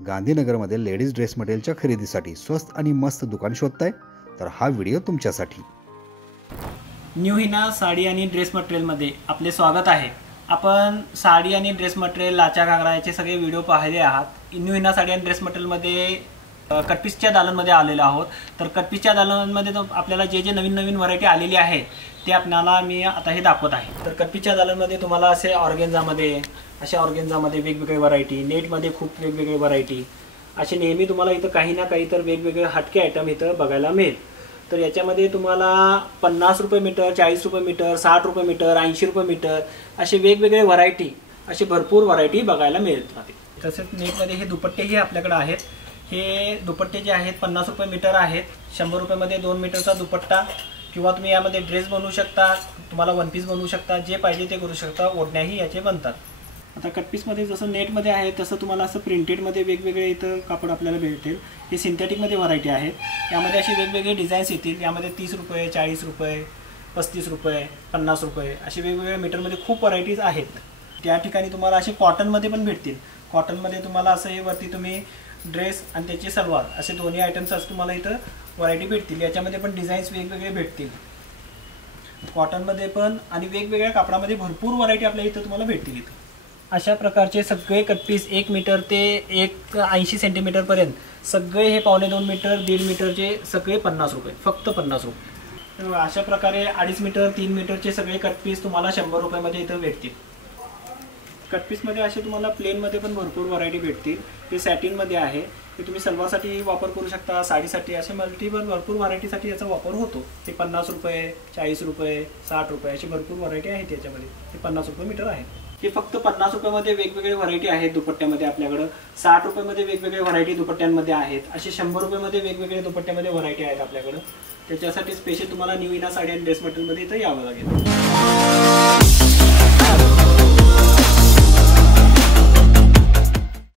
गांधीनगरमध्ये ladies dress मटेरियलच्या खरेदीसाठी स्वस्त आणि मस्त दुकान शोधताय तर हा व्हिडिओ तुमच्यासाठी। न्यू हिना साडी आणि ड्रेस मटेरियलमध्ये आपले स्वागत आहे। आपण साडी आणि ड्रेस मटेरियल लाचा घागरा याचे सगळे व्हिडिओ पाहिले आहात। न्यू हिना साडी आणि ड्रेस मटेरियलमध्ये कटपीसच्या दालनमध्ये आलेलो आहोत। तर कटपीसच्या दालनमध्ये आपल्याला जे नवीन व्हरायटी आलेली आहे ते आपल्याला मी आता हे दाखवत आहे। तर कटपीसच्या दालनमध्ये तुम्हाला असे ऑर्गेन्झामध्ये वेगवेगळे व्हरायटी, नेटमध्ये खूप वेगवेगळे व्हरायटी असे नेहमी तुम्हाला इथं काही ना काही तर वेगवेगळे हटके आयटम इथं बघायला मिळेल। तर याच्यामध्ये तुम्हाला 50 रुपये मीटर, 40 रुपये मीटर, 60 रुपये मीटर, 80 रुपये मीटर असे वेगवेगळे व्हरायटी, असे भरपूर व्हरायटी बघायला मिळतात। तसेच नेटमध्ये हे दुपट्टेही आपल्याकडे आहेत। हे दुपट्टे जे आहेत 50 रुपये मीटर आहेत। 100 रुपयामध्ये 2 मीटरचा दुपट्टा, किंवा तुम्ही यामध्ये ड्रेस बनवू शकता, तुम्हाला वन पीस बनवू शकता, जे पाहिजे ते करू शकता। ओढण्याही याचे बनतात। आता कटपीसमध्ये जसं नेटमध्ये आहे तसं तुम्हाला असं प्रिंटेडमध्ये वेगवेगळे इथं कापड आपल्याला भेटेल। हे सिंथेटिकमध्ये व्हरायटी आहेत। यामध्ये असे वेगवेगळे डिझाईन्स येतील। यामध्ये 30 रुपये, 40 रुपये, 35 रुपये, 50 रुपये असे वेगवेगळ्या मीटरमध्ये खूप व्हरायटीज आहेत। त्या ठिकाणी तुम्हाला असे कॉटनमध्ये पण भेटतील। कॉटनमध्ये तुम्हाला असं हे वरती तुम्ही ड्रेस आणि त्याची सलवार असे दोन्ही आयटम्स असं तुम्हाला इथं व्हरायटी भेटतील। याच्यामध्ये पण डिझाईन्स वेगवेगळे भेटतील कॉटनमध्ये पण, आणि वेगवेगळ्या कापडामध्ये भरपूर व्हरायटी आपल्या इथं तुम्हाला भेटतील। इथं अशा प्रकारचे सगळे कटपीस 1 मीटर ते 180 सेंटीमीटरपर्यंत सगळे हे 2.25 मीटर, 1.5 मीटरचे सगळे 50 रुपये, फक्त 50 रुपये। अशा प्रकारे 2.5 मीटर, 3 मीटरचे सगळे कटपीस तुम्हाला 100 रुपयामध्ये इथं भेटतील। कटपीसमध्ये असे तुम्हाला प्लेनमध्ये पण भरपूर व्हरायटी भेटतील। हे सॅटिनमध्ये आहे। हे तुम्ही सलवारसाठी वापर करू शकता, साडीसाठी, असे मल्टिपल भरपूर व्हरायटीसाठी याचा वापर होतो। ते 50 रुपये, 40 रुपये, 60 रुपये अशी भरपूर व्हरायटी आहेत याच्यामध्ये। हे 50 रुपये मीटर आहे। हे फक्त 50 रुपयामध्ये वेगवेगळे व्हरायटी आहेत दुपट्ट्यामध्ये आपल्याकडं। 60 रुपयामध्ये वेगवेगळे व्हरायटी दुपट्ट्यांमध्ये आहेत। असे 100 रुपयामध्ये वेगवेगळे दुपट्ट्यामध्ये व्हरायटी आहेत आपल्याकडं। त्याच्यासाठी स्पेशल तुम्हाला न्यू हिना साडी आणि ड्रेस मटेरियलमध्ये इथं यावं लागेल।